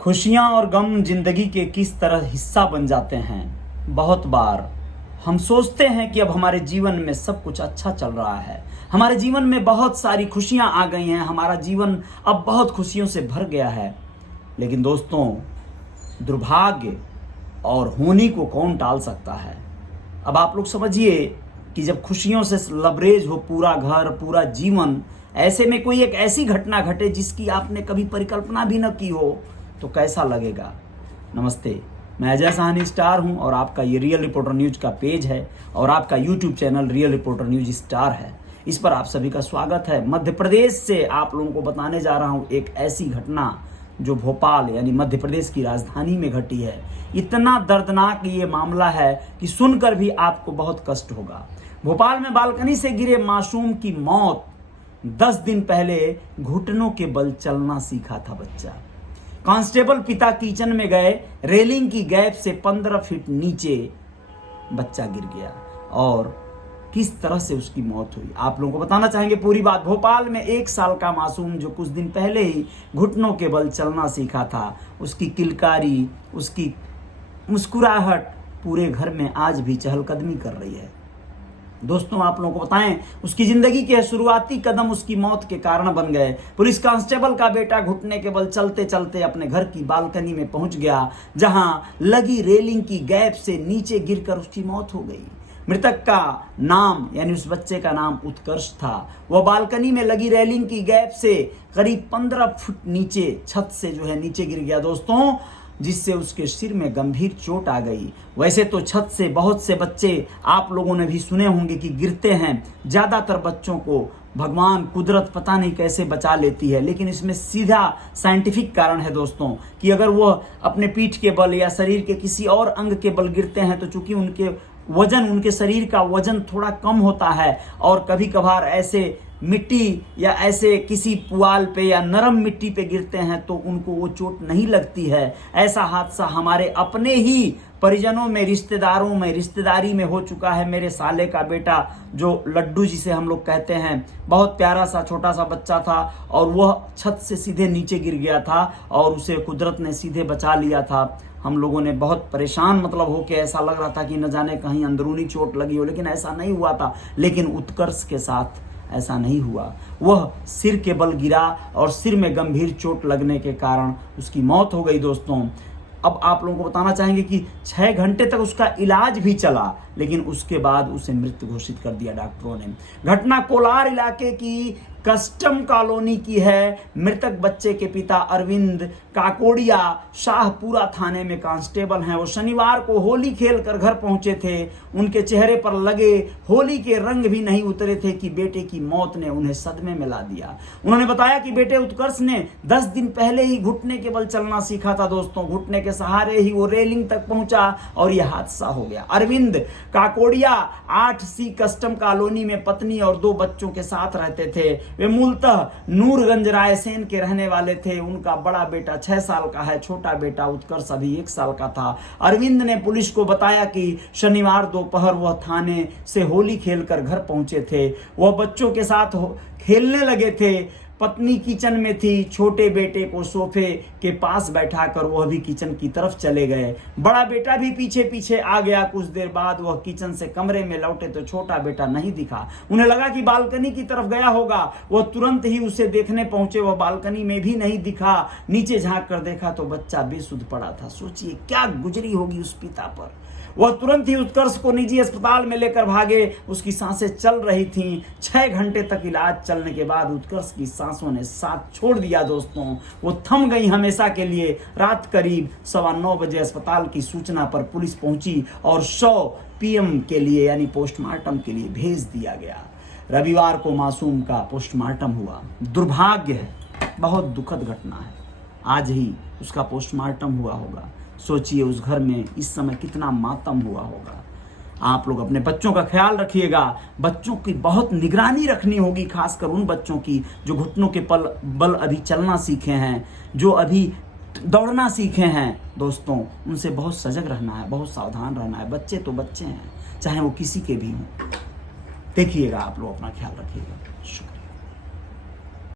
खुशियाँ और गम जिंदगी के किस तरह हिस्सा बन जाते हैं। बहुत बार हम सोचते हैं कि अब हमारे जीवन में सब कुछ अच्छा चल रहा है, हमारे जीवन में बहुत सारी खुशियाँ आ गई हैं, हमारा जीवन अब बहुत खुशियों से भर गया है। लेकिन दोस्तों, दुर्भाग्य और होनी को कौन टाल सकता है। अब आप लोग समझिए कि जब खुशियों से लबरेज हो पूरा घर, पूरा जीवन, ऐसे में कोई एक ऐसी घटना घटे जिसकी आपने कभी परिकल्पना भी न की हो, तो कैसा लगेगा। नमस्ते, मैं अजय साहनी स्टार हूं और आपका ये रियल रिपोर्टर न्यूज का पेज है और आपका YouTube channel real reporter news star है। इस पर आप सभी का स्वागत है। मध्य प्रदेश से आप लोगों को बताने जा रहा हूं एक ऐसी घटना जो भोपाल यानी मध्य प्रदेश की राजधानी में घटी है। इतना दर्दनाक ये मामला है कि सुनकर भी आपको बहुत कष्ट होगा। भोपाल में बालकनी से गिरे मासूम की मौत। 10 दिन पहले घुटनों के बल चलना सीखा था बच्चा। कांस्टेबल पिता किचन में गए, रेलिंग की गैप से 15 फीट नीचे बच्चा गिर गया और किस तरह से उसकी मौत हुई आप लोगों को बताना चाहेंगे पूरी बात। भोपाल में 1 साल का मासूम जो कुछ दिन पहले ही घुटनों के बल चलना सीखा था, उसकी किलकारी, उसकी मुस्कुराहट पूरे घर में आज भी चहलकदमी कर रही है। दोस्तों, आप लोगों को बताएं, उसकी जिंदगी के शुरुआती कदम उसकी मौत के कारण बन गए। पुलिस कांस्टेबल का बेटा घुटने के बल चलते चलते अपने घर की बालकनी में पहुंच गया, जहां लगी रेलिंग की गैप से नीचे गिरकर उसकी मौत हो गई। मृतक का नाम यानी उस बच्चे का नाम उत्कर्ष था। वह बालकनी में लगी रेलिंग की गैप से करीब 15 फुट नीचे छत से नीचे गिर गया दोस्तों, जिससे उसके सिर में गंभीर चोट आ गई। वैसे तो छत से बहुत से बच्चे आप लोगों ने भी सुने होंगे कि गिरते हैं। ज्यादातर बच्चों को भगवान कुदरत पता नहीं कैसे बचा लेती है, लेकिन इसमें सीधा साइंटिफिक कारण है दोस्तों कि अगर वह अपने पीठ के बल या शरीर के किसी और अंग के बल गिरते हैं तो चूंकि उनके शरीर का वजन थोड़ा कम होता है और कभी कभार ऐसे मिट्टी या ऐसे किसी पुआल पे या नरम मिट्टी पे गिरते हैं तो उनको वो चोट नहीं लगती है। ऐसा हादसा हमारे अपने ही परिजनों में, रिश्तेदारों में, रिश्तेदारी में हो चुका है। मेरे साले का बेटा जो लड्डू जिसे हम लोग कहते हैं, बहुत प्यारा सा छोटा सा बच्चा था और वह छत से सीधे नीचे गिर गया था और उसे कुदरत ने सीधे बचा लिया था। हम लोगों ने बहुत परेशान हो के ऐसा लग रहा था कि न जाने कहीं अंदरूनी चोट लगी हो, लेकिन ऐसा नहीं हुआ था। लेकिन उत्कर्ष के साथ ऐसा नहीं हुआ। वह सिर के बल गिरा और सिर में गंभीर चोट लगने के कारण उसकी मौत हो गई दोस्तों। अब आप लोगों को बताना चाहेंगे कि 6 घंटे तक उसका इलाज भी चला, लेकिन उसके बाद उसे मृत घोषित कर दिया डॉक्टरों ने। घटना कोलार इलाके की कस्टम कॉलोनी की है। मृतक बच्चे के पिता अरविंद काकोड़िया शाहपुरा थाने में कांस्टेबल हैं। वो शनिवार को होली खेल कर घर पहुंचे थे। उनके चेहरे पर लगे होली के रंग भी नहीं उतरे थे कि बेटे की मौत ने उन्हें सदमे में ला दिया। उन्होंने बताया कि बेटे उत्कर्ष ने 10 दिन पहले ही घुटने के बल चलना सीखा था दोस्तों। घुटने के सहारे ही वो रेलिंग तक पहुंचा और यह हादसा हो गया। Arvind Kakodia 8C custom colony में पत्नी और 2 बच्चों के साथ रहते थे। वे मूलतः नूरगंज रायसेन के रहने वाले थे। उनका बड़ा बेटा 6 साल का है, छोटा बेटा उत्कर्ष अभी 1 साल का था। अरविंद ने पुलिस को बताया कि शनिवार दोपहर वह थाने से होली खेलकर घर पहुंचे थे। वह बच्चों के साथ खेलने लगे थे। पत्नी किचन में थी। छोटे बेटे को सोफे के पास बैठाकर वह भी किचन की तरफ चले गए। बड़ा बेटा भी पीछे पीछे आ गया। कुछ देर बाद वह किचन से कमरे में लौटे तो छोटा बेटा नहीं दिखा। उन्हें लगा कि बालकनी की तरफ गया होगा। वह तुरंत ही उसे देखने पहुंचे। वह बालकनी में भी नहीं दिखा। नीचे झांक कर देखा तो बच्चा बेसुध पड़ा था। सोचिए क्या गुजरी होगी उस पिता पर। वह तुरंत ही उत्कर्ष को निजी अस्पताल में लेकर भागे। उसकी सांसें चल रही थीं। 6 घंटे तक इलाज चलने के बाद उत्कर्ष की सांसों ने साथ छोड़ दिया दोस्तों। वो थम गई हमेशा के लिए। रात करीब 9:15 बजे अस्पताल की सूचना पर पुलिस पहुंची और 100 PM के लिए यानी पोस्टमार्टम के लिए भेज दिया गया। रविवार को मासूम का पोस्टमार्टम हुआ। दुर्भाग्य है, बहुत दुखद घटना है। आज ही उसका पोस्टमार्टम हुआ होगा। सोचिए उस घर में इस समय कितना मातम हुआ होगा। आप लोग अपने बच्चों का ख्याल रखिएगा। बच्चों की बहुत निगरानी रखनी होगी, खासकर उन बच्चों की जो घुटनों के बल अभी चलना सीखे हैं, जो अभी दौड़ना सीखे हैं। दोस्तों, उनसे बहुत सजग रहना है, बहुत सावधान रहना है। बच्चे तो बच्चे हैं, चाहे वो किसी के भी हों। देखिएगा, आप लोग अपना ख्याल रखिएगा। शुक्रिया।